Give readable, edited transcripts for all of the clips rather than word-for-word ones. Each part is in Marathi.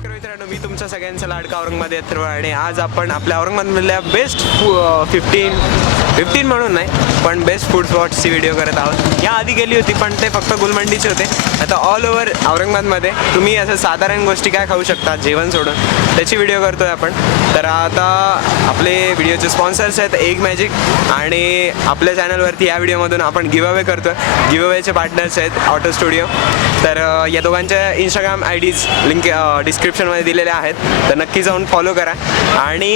नमस्कार मित्रांनो, मी तुमच्या सगळ्यांचा लाडका औरंगाबाद यात्रा आणि आज आपण आपल्या औरंगाबादमधल्या बेस्ट 15 म्हणून नाही पण बेस्ट फूड स्पॉट्सची व्हिडिओ करत आहोत. या आधी गेली होती पण ते फक्त गुलमंडीचे होते. आता ऑल ओव्हर औरंगाबादमध्ये तुम्ही असं साधारण गोष्टी काय खाऊ शकता जेवण सोडून त्याची व्हिडिओ करतोय आपण. तर आता आपले व्हिडिओचे स्पॉन्सर्स आहेत एग मॅजिक आणि आपल्या चॅनलवरती या व्हिडिओमधून आपण गिव्हअवे करतोय. गिव्हअवेचे पार्टनर्स आहेत ऑटो स्टुडिओ. तर या दोघांच्या इंस्टाग्राम आयडीज लिंक डिस्क्रिप्शनमध्ये दिलेले आहेत, तर नक्की जाऊन फॉलो करा. आणि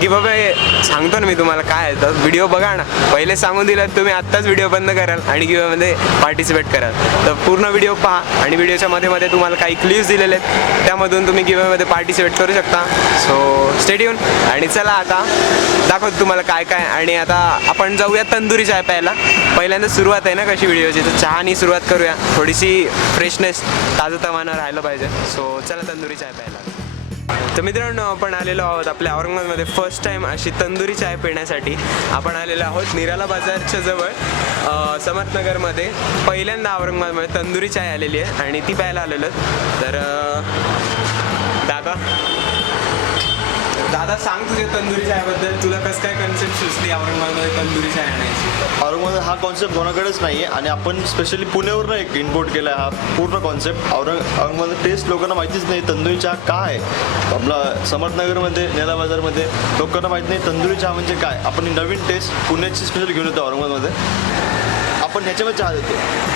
गिव्हअवे सांगतो ना मी तुम्हाला काय आहे, तर व्हिडिओ बघा ना. पहिले सांगून दिलं तुम्ही आत्ताच व्हिडिओ बंद कराल आणि गिव्हअवेमध्ये पार्टिसिपेट कराल. तर पूर्ण व्हिडिओ पहा आणि व्हिडिओच्या मध्ये तुम्हाला काही क्लिप्स दिलेले आहेत त्यामधून तुम्ही गिव्हअवेमध्ये पार्टिसिपेट करू शकता. सो स्टे ट्यून आणि चला आता दाखवतो तुम्हाला काय काय. आणि आता आपण जाऊया तंदुरी चाय प्यायला. पहिल्यांदा सुरुवात आहे ना कशी व्हिडिओची, तर चहानी सुरुवात करूया. थोडीशी फ्रेशनेस ताजंतवानं राहिलं पाहिजे. सो चला तंदुरी चाय प्यायला. तर मित्रांनो, आपण आलेलो आहोत आपल्या औरंगाबादमध्ये फर्स्ट टाईम अशी तंदुरी चाय पिण्यासाठी. आपण आलेलो आहोत निराला बाजारच्या जवळ समर्थनगरमध्ये. पहिल्यांदा औरंगाबादमध्ये तंदुरी चाय आलेली आहे आणि ती प्यायला आलेलो. तर दादा सांग तुझ्या तंदुरी चायबद्दल. तुला कसं काय कन्सेप्ट सुचली औरंगाबादमध्ये तंदुरी चाय आणायची? औरंगाबाद हा कॉन्सेप्ट कोणाकडेच नाही आहे आणि आपण स्पेशली पुण्यावरून एक इम्पोर्ट केला आहे हा पूर्ण कॉन्सेप्ट. औरंगाबाद टेस्ट लोकांना माहितीच नाही तंदुरी चहा काय आहे. आपला समर्थनगरमध्ये नेला बाजारमध्ये लोकांना माहीत नाही तंदुरी चहा म्हणजे काय. आपण नवीन टेस्ट पुण्याची स्पेशल घेऊन येतो औरंगाबादमध्ये. आपण ह्याच्यामध्ये चहा देतो.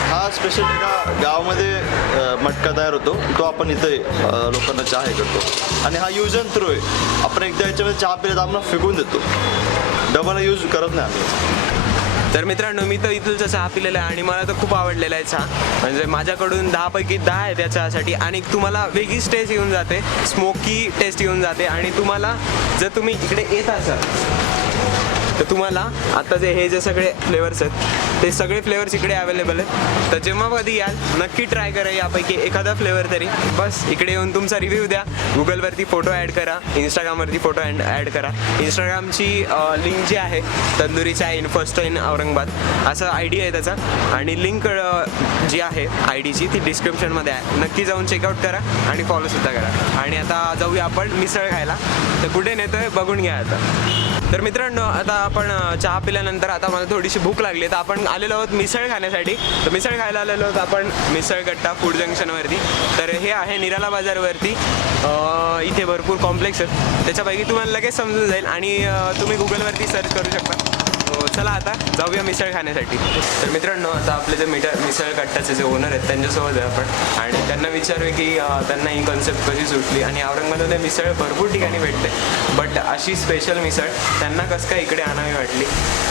हा स्पेशल एका गावामध्ये मटका तयार होतो, तो आपण इथे लोकांना चहा हे करतो आणि हा यूज अँड थ्रो आहे. आपण एकदा ह्याच्यामध्ये चहा पिला तर आपण फेकून देतो, डबल यूज करत नाही आम्ही. तर मित्रांनो, मी तर इथलचा चहा पिलेला आहे आणि मला तर खूप आवडलेला आहे चहा. म्हणजे माझ्याकडून 10 पैकी 10 आहे त्या चहासाठी. आणि तुम्हाला वेगळीच टेस्ट येऊन जाते, स्मोकी टेस्ट येऊन जाते. आणि तुम्हाला जर तुम्ही इकडे येत असाल तर तुम्हाला आता हे जे सगळे फ्लेवर्स आहेत ते सगळे फ्लेवर्स इकडे अवेलेबल आहेत. तर जेव्हा कधी याल नक्की ट्राय करा यापैकी एखादा फ्लेवर तरी. बस इकडे येऊन तुमचा रिव्ह्यू द्या. गुगलवरती फोटो ॲड करा, इंस्टाग्रामवरती फोटो ॲड करा. इंस्टाग्रामची लिंक जी आहे तंदुरी चाय इन फर्स्ट इन औरंगाबाद असं ID आहे त्याचा. आणि लिंक जी आहे IDची ती डिस्क्रिप्शनमध्ये आहे. नक्की जाऊन चेकआउट करा आणि फॉलोसुद्धा करा. आणि आता जाऊया आपण मिसळ खायला. तर कुठे नेतोय बघून घ्या आता. तर मित्रांनो, आता आपण चहा पिल्यानंतर आता मला थोडीशी भूक लागली. तर आपण आलेलो आहोत मिसळ खाण्यासाठी. तर मिसळ खायला आलेलो आहोत आपण मिसळ गट्टा फूड जंक्शनवरती. तर हे आहे निराला बाजारवरती. इथे भरपूर कॉम्प्लेक्स आहेत, त्याच्यापैकी तुम्हाला लगेच समजून जाईल आणि तुम्ही गुगलवरती सर्च करू शकता. चला आता जाऊया मिसळ खाण्यासाठी. तर मित्रांनो, आता आपले जे मिसळ गट्टाचे जे ओनर आहेत त्यांच्यासोबत आहे आपण आणि त्यांना विचारूया की त्यांना ही कॉन्सेप्ट कशी सुटली. आणि औरंगाबादमध्ये मिसळ भरपूर ठिकाणी भेटते, बट अशी स्पेशल मिसळ त्यांना कसं काय इकडे आणावी वाटली.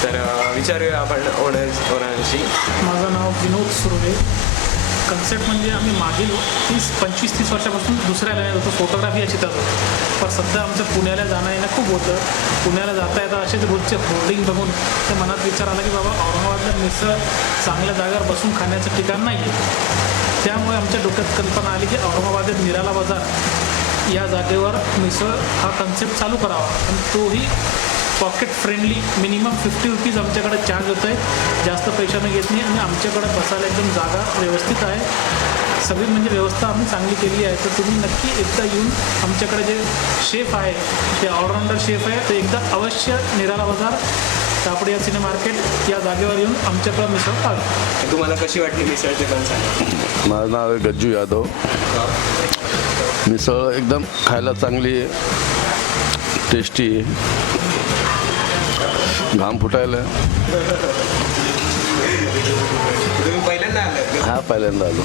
तर विचारूया आपण ओनरशी. माझं नाव विनोद सुर्वे. कन्सेप्ट म्हणजे आम्ही मागील 25-30 वर्षापासून दुसऱ्या लाईन होतो, फोटोग्राफी या चित्रात होतो. पण सध्या आमचं पुण्याला जाणं येणं खूप होतं. पुण्याला जाता येता असेच रोजचे होर्डिंग बघून त्या मनात विचार आला की बाबा औरंगाबादला मिसळ चांगल्या जागेवर बसून खाण्याचं ठिकाण नाही आहे. त्यामुळे आमच्या डोक्यात कल्पना आली की औरंगाबादेत निराला बाजार या जागेवर मिसळ हा कन्सेप्ट चालू करावा. आणि तोही पॉकेट फ्रेंडली. मिनिमम 50 रुपीज आमच्याकडे चार्ज होत आहे, जास्त पैशानं घेत नाही. आणि आमच्याकडे बसायला एकदम जागा व्यवस्थित आहे. सगळी म्हणजे व्यवस्था आम्ही चांगली केली आहे. तर तुम्ही नक्की एकदा येऊन आमच्याकडे जे शेफ आहे ते ऑलराऊंडर शेफ आहे, ते एकदा अवश्य निराला बाजार कापडिया सिने मार्केट या जागेवर येऊन आमच्याकडे मिसळ खावी. तुम्हाला कशी वाटली मिसळचे पण सांगा. माझं नाव आहे गज्जू यादव. मिसळ एकदम खायला चांगली आहे, टेस्टी आहे. घाम फुटायला. तुम्ही पहिल्यांदा आलात? हा, पहिल्यांदा आलो.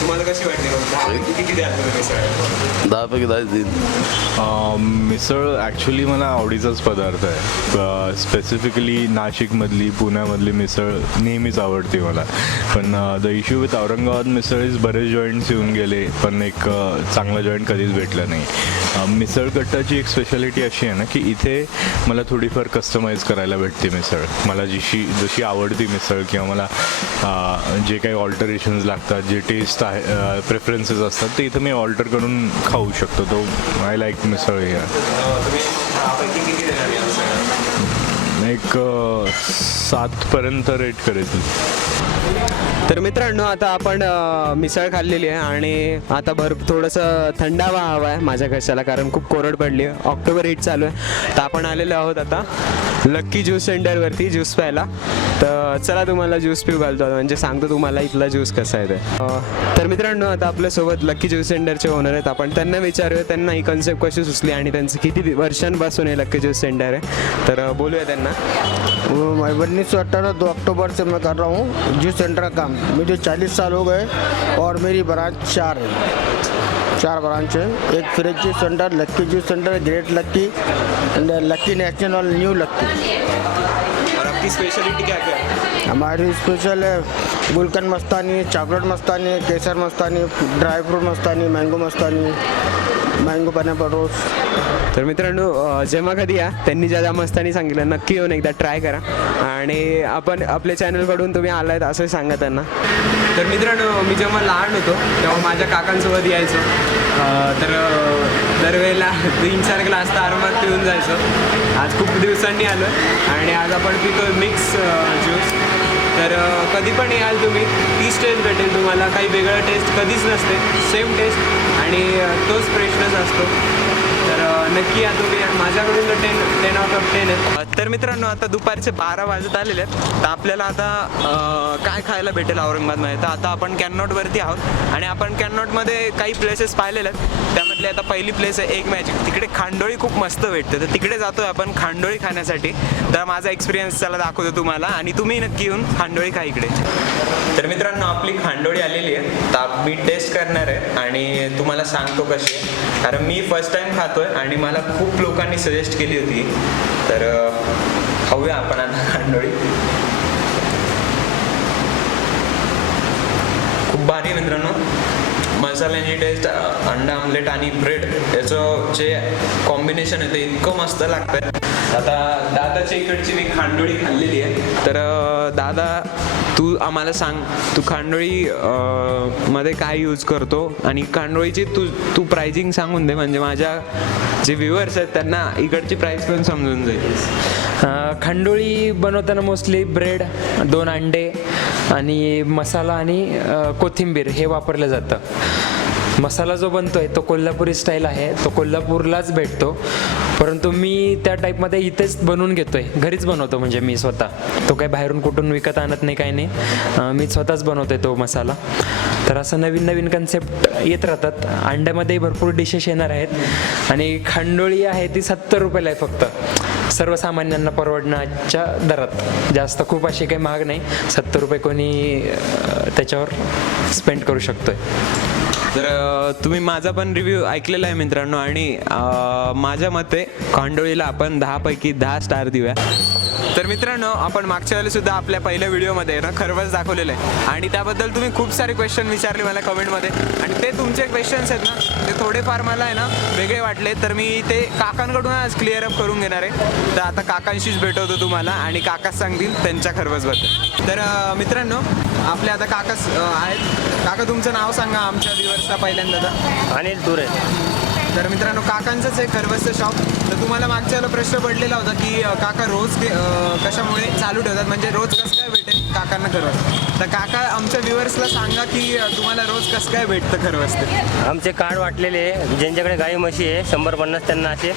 तुम्हाला कशी वाटली? किती द्याल तुम्ही मिसळ? 10 पैकी 10 देईन. मिसळ ॲक्च्युली मला आवडीचाच पदार्थ आहे. स्पेसिफिकली नाशिकमधली पुण्यामधली मिसळ नेहमीच आवडते मला. पण the issue with Aurangabad misal is बरेच जॉईंट्स येऊन गेले पण एक चांगला जॉईंट कधीच भेटला नाही. मिसळ गट्टाची एक स्पेशालिटी अशी आहे ना की इथे मला थोडीफार कस्टमाइज करायला भेटते मिसळ. मला जशी आवडती मिसळ किंवा मला जे काही ऑल्टरेशन्स लागतात, जे टेस्ट आहे प्रेफरन्सेस असतात ते इथं मी ऑल्टर करून खाऊ शकतो. तो आय लाईक मिसळ हे. तुम्ही एक 7 पर्यंत रेट करेल. तर मित्रांनो आता आपण मिसळ खाल्लेली आहे आणि आता थोडंसं थंडावा हवा आहे माझ्या घशाला, कारण खूप कोरड पडली आहे. ऑक्टोबर हिट चालू आहे, तर आपण आलेलो आहोत आता लक्की ज्यूस सेंटरवरती ज्यूस प्यायला. तर चला तुम्हाला ज्यूस पिऊ घालतो आता, म्हणजे सांगतो तुम्हाला इथला ज्यूस कसा आहे ते. तर मित्रांनो आता आपल्यासोबत लक्की ज्यूस सेंटरचे ओनर आहेत, आपण त्यांना विचारूया त्यांना ही कन्सेप्ट कशी सुचली आणि त्यांचं किती वर्षांपासून हे लक्की ज्यूस सेंटर आहे. तर बोलूया त्यांना. मैं 1918 2 अक्टूबर से मैं कर रहा हूँ जूस सेंटर का काम. मुझे 40 साल हो गए और मेरी ब्रांच 4 है, 4 ब्रांच है. एक fresh juice centre, lucky juice centre, great lucky end lucky national new lucky. और आपकी स्पेशलिटी क्या क्या है? हमारी स्पेशल है गुलकंद मस्तानी, चॉकलेट मस्तानी, केसर मस्तानी, ड्राई फ्रूट मस्तानी, मैंगो मस्तानी, मैंगो पाइनएप्पल रोज. तर मित्रांनो जेव्हा कधी या त्यांनी ज्या मस्तानी सांगितलं नक्की येऊन एकदा ट्राय करा आणि आपण आपल्या चॅनलकडून तुम्ही आलात असं सांगा त्यांना. तर मित्रांनो मी जेव्हा लहान होतो तेव्हा माझ्या काकांसोबत यायचो, तर दरवेळेला 3-4 ग्लास तर आरामात पिऊन जायचो. आज खूप दिवसांनी आलो आणि आज आपण पितो मिक्स ज्यूस. तर कधी पण याल तुम्ही तीच टेस्ट भेटेल तुम्हाला, काही वेगळं टेस्ट कधीच नसते, सेम टेस्ट आणि तोच फ्रेशनेस असतो. तर नक्की या तुम्ही, माझ्याकडून 10 आउट ऑफ 10 आहे. तर मित्रांनो आता दुपारचे 12 वाजत आलेले आहेत, तर आपल्याला आता काय खायला भेटेल औरंगाबादमध्ये. तर आता आपण कॅनॉटवरती आहोत आणि आपण कॅनॉटमध्ये काही प्लेसेस पाहिलेले आहेत, त्यामधले आता पहिली प्लेस आहे एक मॅजिक. तिकडे खांडोळी खूप मस्त भेटते, तर तिकडे जातो आहे आपण खांडोळी खाण्यासाठी. तर माझा एक्सपिरियन्स त्याला दाखवतो तुम्हाला आणि तुम्ही नक्की येऊन खांडोळी खा इकडे. तर मित्रांनो आपली खांडोळी आलेली आहे, तर मी टेस्ट करणार आहे आणि तुम्हाला सांगतो कशी आहे, कारण मी फर्स्ट टाइम खातोय आणि मला खूप लोकांनी सजेस्ट केली होती. तर खाऊया आपण आता खांडोळी. खूप भारी आहे मित्रांनो, मसाल्याची टेस्ट, अंडा आमलेट आणि ब्रेड याचं जे कॉम्बिनेशन आहे ते इतकं मस्त लागतं. आता दादाच्या इकडची मी खांडोळी खाल्लेली आहे, तर दादा तू आम्हाला सांग तू खांडोळी मध्ये काय यूज करतो आणि खांडोळीची तू प्राइसिंग सांगून दे, म्हणजे माझ्या जे व्ह्युअर्स आहेत त्यांना इकडची प्राइस पण समजून जाईल. खांडोळी बनवताना मोस्टली ब्रेड, 2 अंडे आणि मसाला आणि कोथिंबीर हे वापरलं जातं. मसाला जो बनतो आहे तो कोल्हापुरी स्टाईल आहे, तो कोल्हापूरलाच भेटतो, परंतु मी त्या टाईपमध्ये इथेच बनवून घेतो आहे, घरीच बनवतो. म्हणजे मी स्वतः तो काही बाहेरून कुठून विकत आणत नाही, काही नाही, मी स्वतःच बनवतो तो मसाला. तर असं नवीन नवीन कन्सेप्ट येत राहतात. अंड्यामध्येही भरपूर डिशेस येणार आहेत आणि खांडोळी आहे ती 70 रुपयाला आहे फक्त, सर्वसामान्यांना परवडण्याच्या दरात. जास्त खूप अशी काही महाग नाही, 70 रुपये कोणी त्याच्यावर स्पेंड करू शकतोय. तर तुम्ही माझा पण रिव्ह्यू ऐकलेला आहे मित्रांनो आणि माझ्या मते खांडोळीला आपण 10 पैकी 10 स्टार देऊया. तर मित्रांनो आपण मागच्या वेळेला सुद्धा आपल्या पहिल्या व्हिडिओमध्ये ना खरवस दाखवलेलं आहे आणि त्याबद्दल तुम्ही खूप सारे क्वेश्चन विचारले मला कमेंटमध्ये आणि ते तुमचे क्वेश्चन्स आहेत ना ते थोडेफार मला आहे ना वेगळे वाटले, तर मी ते काकांकडून आज क्लिअर अप करून घेणार आहे. तर आता काकांशीच भेटवतो तुम्हाला आणि काकाच सांगतील त्यांच्या खरवसबद्दल. तर मित्रांनो आपले आता काकाच आहेत. काका तुमचं नाव सांगा आमच्या व्ह्युअर्सला पहिल्यांदा. तर अनिल तुरे. तर मित्रांनो काकांचंच आहे खरवसचं शॉप. तर तुम्हाला मागच्या वेळेला प्रश्न पडलेला होता की काका रोज कशामुळे चालू ठेवतात, म्हणजे रोज कसं काय भेटेल काकांना खरवस. तर काका आमच्या व्ह्युअर्सला सांगा की तुम्हाला रोज कसं काय भेटतं खरवस. ते आमचे कार्ड वाटलेले आहे, ज्यांच्याकडे गाई म्हशी आहे 100-50 त्यांना असे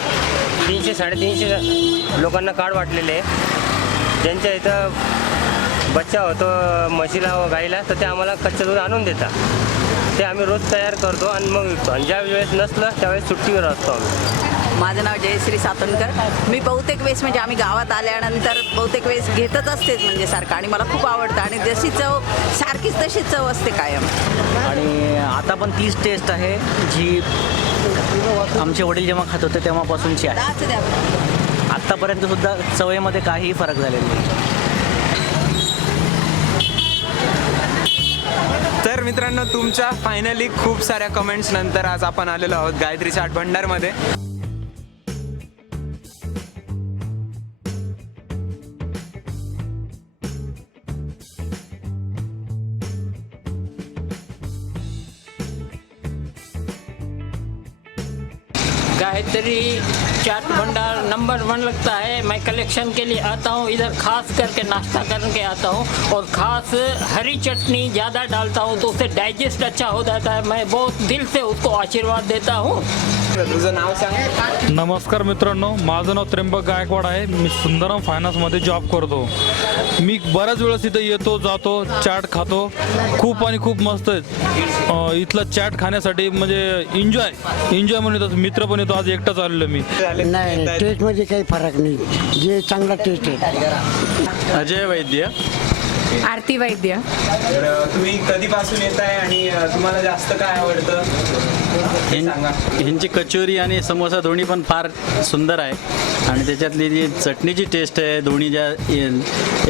300-350 लोकांना कार्ड वाटलेले आहे. ज्यांच्या इथं बच्चा होतो म्हशीला व गाईला तर ते आम्हाला कच्चं दूध आणून देतात, ते आम्ही रोज तयार करतो आणि मग ज्या वेळेस नसलं त्यावेळेस सुट्टीवर असतो आम्ही. माझं नाव जयश्री सातनकर. मी बहुतेक वेळेस म्हणजे आम्ही गावात आल्यानंतर बहुतेक वेळेस घेतच असतेच म्हणजे सारखं, आणि मला खूप आवडतं आणि जशी चव सारखीच तशी चव असते कायम. आणि आता पण तीच टेस्ट आहे जी आमचे वडील जेव्हा खात होते तेव्हापासूनची आहे. आत्तापर्यंत सुद्धा चवेमध्ये काहीही फरक झालेला नाही. तर मित्रांनो तुमच्या फायनली खूप साऱ्या कमेंट्स नंतर आज आपण आलेलो आहोत गायत्री चाट भंडारमध्ये. गायत्री चाट भंडार नंबर 1 लगता है। मैं कलेक्शन के लिए आता हूँ इधर, खास करके नाश्ता करके आता हूँ, और ख़ास हरी चटनी ज़्यादा डालता हूँ तो उससे डाइजेस्ट अच्छा हो जाता है। मैं बहुत दिल से उसको आशीर्वाद देता हूँ। तुझं नाव सांग. नमस्कार मित्रांनो, माझं नाव त्र्यंबक गायकवाड आहे. मी सुंदरम फायनान्समध्ये जॉब करतो. मी बऱ्याच वेळेस इथं येतो जातो, चाट खातो. खूप आणि खूप मस्त आहे इथलं चाट खाण्यासाठी. म्हणजे एन्जॉय म्हणून येतात. मित्र पण येतो. आज एकटाच आलेलो मी. नाही, टेस्टमध्ये काही फरक नाही, जे चांगला टेस्ट आहे. अजय वैद्य. आरती वैद्य. तर तुम्ही कधीपासून येत आहे आणि तुम्हाला जास्त काय आवडतं हे सांगा. ह्यांची कचोरी आणि समोसा दोन्ही पण फार सुंदर आहे. आणि त्याच्यातली जी चटणीची टेस्ट आहे, दोन्ही ज्या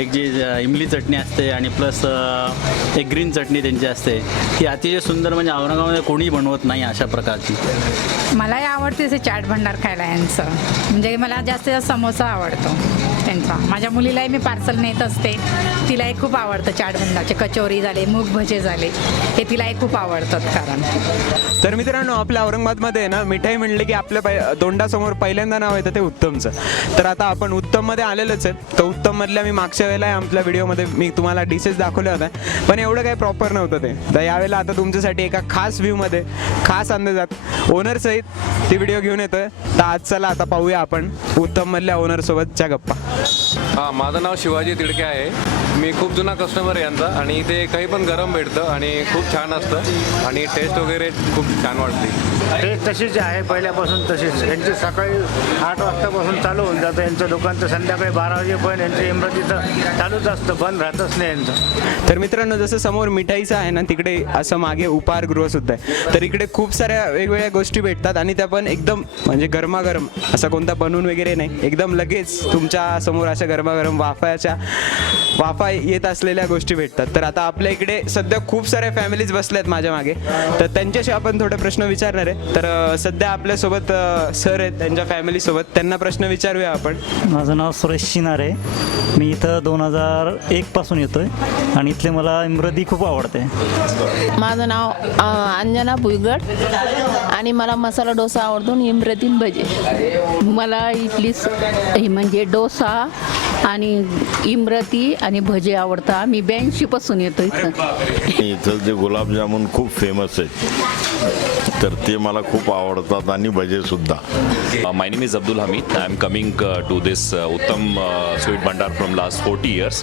एक जी इमली चटणी असते आणि प्लस एक ग्रीन चटणी त्यांची असते, ती अतिशय सुंदर. म्हणजे औरंगाबादमध्ये कोणी बनवत नाही अशा प्रकारची. मलाही आवडते असे चाट भंडार खायला यांचं. म्हणजे मला जास्तीत जास्त समोसा आवडतो त्यांचा. माझ्या मुलीलाही मी पार्सल नेत असते, तिलाही खूप आवडतं चाट भंडारचे. कचोरी झाले, मूग भजे झाले, हे तिलाही खूप आवडतात. कारण तर मित्रांनो, आपल्या औरंगाबादमध्ये ना मिठाई म्हणले की आपल्या तोंडासमोर पहिल्यांदा नाव येतं ते उत्तमचं. तर आता आपण उत्तममध्ये आलेलोच आहेत. तर उत्तममधल्या मी मागच्या वेळेला आपल्या व्हिडिओमध्ये मी तुम्हाला डिशेस दाखवल्या होत्या, पण एवढं काही प्रॉपर नव्हतं ते. तर यावेळेला आता तुमच्यासाठी एका खास व्ह्यूमध्ये, खास अंदाजात ओनरसहित ती व्हिडिओ घेऊन येतोय. तर आज चला आता पाहूया आपण उत्तममधल्या ओनरसोबतच्या गप्पा. हां, माझं नाव शिवाजी तिडके आहे. मी खूप जुना कस्टमर आहे यांचा आणि इथे काही पण गरम भेटतं आणि खूप छान असतं आणि टेस्ट वगैरे खूप छान वाटते. टेस्ट तशीच आहे पहिल्यापासून तशीच. यांची सकाळी 8 वाजतापासून चालू होऊन जातं यांचं दुकान, तर संध्याकाळी 12 वाजेपर्यंत यांचं इमरतीचं चालूच असतं, बंद राहतच नाही यांचं. तर मित्रांनो, जसं समोर मिठाईचं आहे ना, तिकडे असं मागे उपाहारगृहसुद्धा आहे. तर इकडे खूप साऱ्या वेगवेगळ्या गोष्टी भेटतात आणि त्या पण एकदम म्हणजे गरमागरम, असा कोणता बनवून वगैरे नाही, एकदम लगेच तुमच्या समोर अशा गरमागरम वाफा येत असलेल्या गोष्टी भेटतात. तर आता आपल्या इकडे सध्या खूप साऱ्या फॅमिलीज बसल्यात माझ्या मागे, तर त्यांच्याशी आपण थोडे प्रश्न विचारणार आहे. तर सध्या आपल्यासोबत सर आहेत त्यांच्या फॅमिलीसोबत, त्यांना प्रश्न विचारूया आपण. माझं नाव सुरेश शिनारे. मी इथं 2001 पासून येतोय आणि इथले मला इमरती खूप आवडते. माझं नाव अंजना भुईगड आणि मला मसाला डोसा आवडतो आणि इमरतीन भजे. मला इथली म्हणजे डोसा आणि इमरती आणि भजे आवडतं. आम्ही 82 पासून येतो इथं. इथं जे गुलाबजामुन खूप फेमस आहेत, तर ते मला खूप आवडतात आणि भजे सुद्धा. My name is Abdul Hamid. I am coming to this Uttam Sweet Bhandar from last 40 years,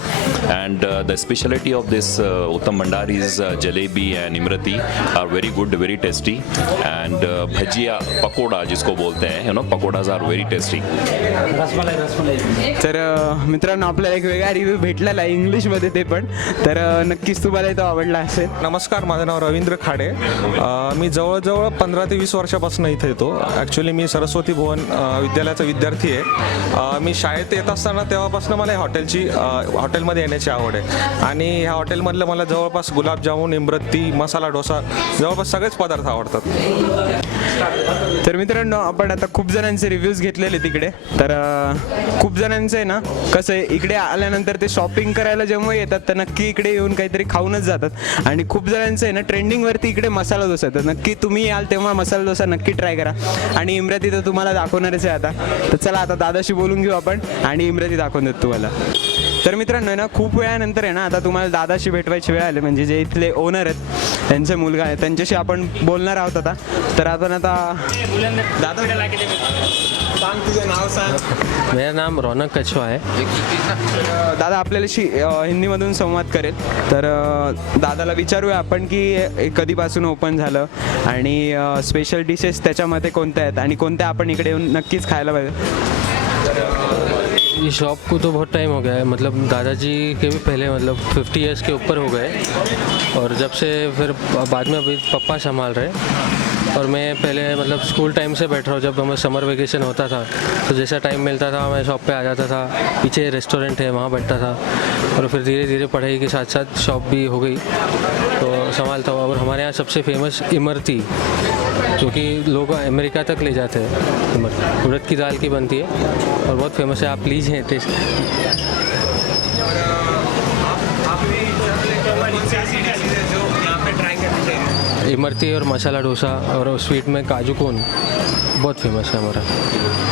and the specialty of this Uttam Bhandar is jalebi and imrati are very good, very tasty, and bhajia, pakoda जिसको बोलते हैं, you know, pakodas are very tasty. तर मित्रांनो, आपल्याला एक वेगळा रिव्ह्यू भेटलेला आहे इंग्लिशमध्ये, ते पण. तर नक्कीच तुम्हाला तो आवडला असेल. नमस्कार, माझं नाव रवींद्र खाडे. मी जवळजवळ 15 ते 20 वर्षापासून इथे येतो. ॲक्च्युली मी सरस्वती भुवन विद्यालयाचा विद्यार्थी आहे. मी शाळेत येत असताना तेव्हापासून मला हॉटेलमध्ये येण्याची आवड आहे आणि ह्या हॉटेलमधलं मला जवळपास गुलाबजामुन, इमरती, मसाला डोसा, जवळपास सगळेच पदार्थ आवडतात. तर मित्रांनो, आपण आता खूप जणांचे रिव्ह्यूज घेतलेले तिकडे. तर खूप जणांचं आहे ना, कसं आहे, इकडे आल्यानंतर ते शॉपिंग करायला जेव्हा येतात तर नक्की इकडे येऊन काहीतरी खाऊनच जातात. आणि खूप जणांचं आहे ना, ट्रेंडिंगवरती इकडे मसाला डोसा येतात. नक्की तुम्ही याल तेव्हा मसाला डोसा नक्की ट्राय करा. आणि इमरती तर तुम्हाला दाखवणारच आहे आता. तर चला आता दादाशी बोलून घेऊ आपण आणि इमरती दाखवून देतो तुम्हाला. तर मित्रांनो ना, खूप वेळानंतर आहे ना, आता तुम्हाला दादाशी भेटवायची वेळ आली. म्हणजे जे इथले ओनर आहेत, त्यांचे मुलगा आहे, त्यांच्याशी आपण बोलणार आहोत आता. तर आपण आता दादा सांग, तुझं नाव सांग. मेरा नाम रौनक कछवा है. दादा आपल्याशी हिंदीमधून संवाद करेल. तर दादाला विचारूया आपण की कधीपासून ओपन झालं आणि स्पेशल डिशेस त्याच्यामध्ये कोणत्या आहेत आणि कोणत्या आपण इकडे येऊन नक्कीच खायला पाहिजे. ये शॉप को तो बहुत टाइम हो गया है, मतलब दादाजी के भी पहले मतलब 50 इयर्स के ऊपर हो गए, और जब से फिर बाद में अभी पापा संभाल रहे. और मैं पहले मतलब स्कूल टाइम से बैठ रहा हूँ. जब हमें समर वेकेशन होता था तो जैसा टाइम मिलता था मैं शॉप पे आ जाता था. पीछे रेस्टोरेंट है, वहाँ बैठता था. और फिर धीरे धीरे पढ़ाई के साथ साथ शॉप भी हो गई तो संभालता हूँ. और हमारे यहाँ सबसे फेमस इमरती, जो कि लोग अमेरिका तक ले जाते हैं. उड़द की दाल की बनती है और बहुत फेमस है. आप लीजिए टेस्ट. इमरती और मसाला डोसा और स्वीट में काजू कोन बहुत फेमस है हमारा,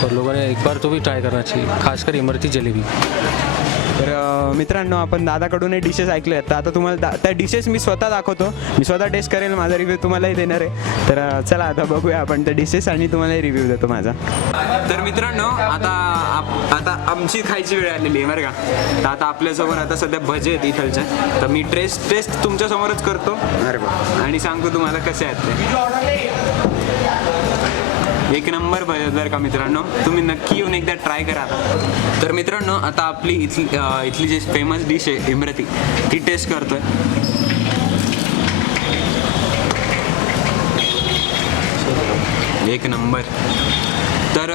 और लोगों ने एक बार तो भी ट्राई करना चाहिए, खासकर इमरती जलेबी। तर मित्रांनो, आपण दादाकडून हे डिशेस ऐकले आहेत, तर आता तुम्हाला त्या डिशेस मी स्वतः दाखवतो, मी स्वतः टेस्ट करेल, माझा रिव्ह्यू तुम्हालाही देणार आहे. तर चला आता बघूया आपण त्या डिशेस आणि तुम्हालाही रिव्ह्यू देतो माझा. तर मित्रांनो, आता आमची खायची वेळ आलेली आहे बरं का. तर आता आपल्यासमोर आता सध्या भजे आहेत इथलच्या, तर मी टेस्ट तुमच्यासमोरच करतो आणि सांगतो तुम्हाला कसे आहेत ते. एक नंबर भजे बरं का मित्रांनो, तुम्ही नक्की येऊन एकदा ट्राय करा आता. तर मित्रांनो, आता आपली इथली जी फेमस डिश आहे इमरती, ती टेस्ट करतोय. एक नंबर. तर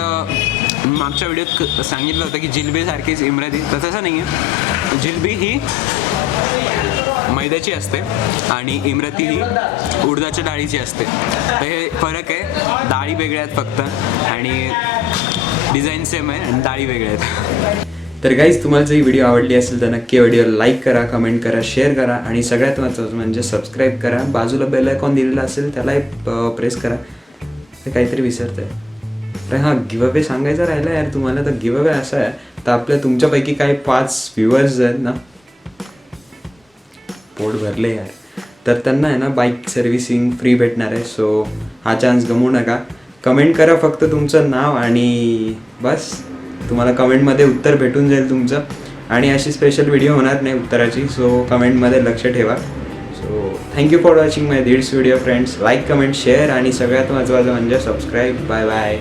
मागच्या व्हिडिओत सांगितलं होतं की जिलबीसारखीच इमरती, तर तसं नाही आहे. जिलबी ही मैद्याची असते आणि इमरती ही उडदाच्या डाळीची असते. तर हे फरक आहे, डाळी वेगळ्या आहेत फक्त आणि डिझाईन सेम आहे आणि डाळी वेगळ्या आहेत. तर गाईज, तुम्हाला जर ही व्हिडिओ आवडली असेल तर नक्की व्हिडिओला लाईक करा, कमेंट करा, शेअर करा आणि सगळ्यात महत्त्वाचं म्हणजे सबस्क्राईब करा. बाजूला बेल आयकॉन दिलेला असेल त्यालाही प्रेस करा. ते काहीतरी विसरतंय. तर हां, गिव्हअवे सांगायचं राहिलं यार तुम्हाला. तर गिव्हअवे असा आहे, तर तुमच्यापैकी काही 5 व्ह्युअर्स आहेत ना, पोट भरले यार, तर त्यांना आहे ना बाईक सर्व्हिसिंग फ्री भेटणार आहे. सो हा चान्स गमवू नका. कमेंट करा फक्त तुमचं नाव आणि बस, तुम्हाला कमेंटमध्ये उत्तर भेटून जाईल तुमचं. आणि अशी स्पेशल व्हिडिओ होणार नाही उत्तराची, सो कमेंटमध्ये लक्ष ठेवा. So thank you for watching my this video friends. Like, comment, share आणि सगळ्यात महत्त्वाचं म्हणजे सबस्क्राईब. Bye bye.